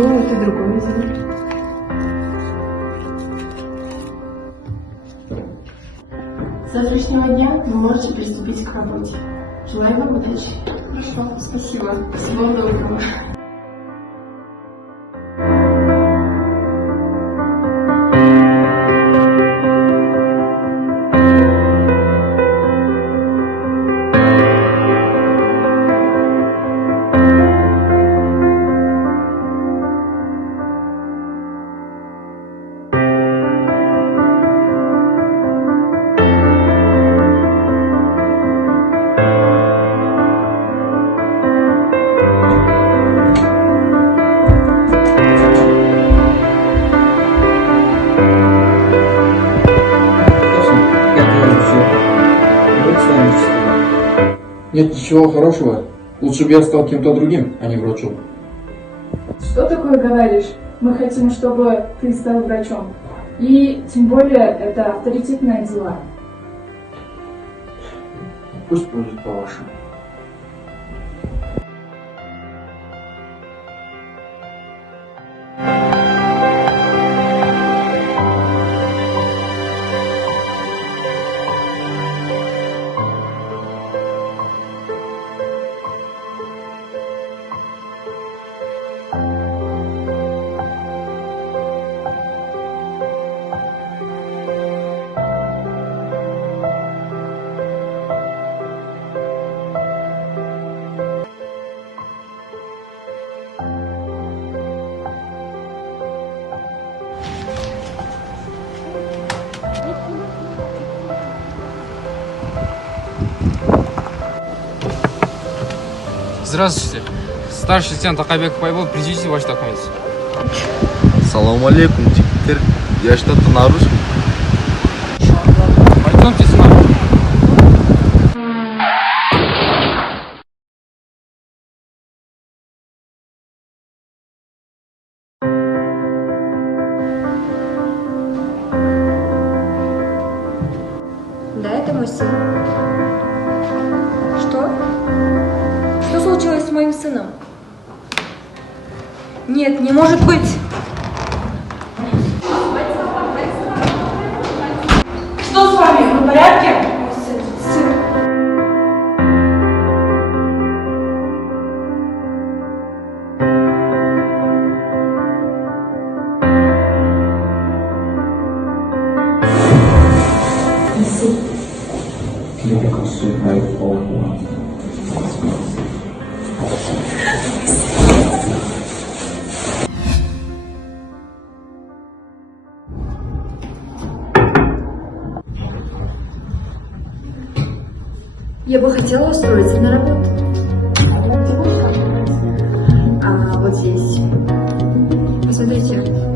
Почему ты другой взял? С завтрашнего дня вы можете приступить к работе. Желаю вам удачи. Хорошо, спасибо. Всего доброго. Нет ничего хорошего. Лучше бы я стал кем-то другим, а не врачом. Что такое говоришь? Мы хотим, чтобы ты стал врачом. И тем более это авторитетное дело. Пусть будет по-вашему. Здравствуйте. Старший лейтенант Акайбеков Айбол, предъявите ваш документ. Салам алейкум, жігіттер. Я что-то на русском. Пойдемте с нами. Да, это мой сын. Что? Что случилось с моим сыном? Нет, не может быть! Что с вами? Вы в порядке? Мой сын. Я бы хотела устроиться на работу. А вот здесь. Посмотрите.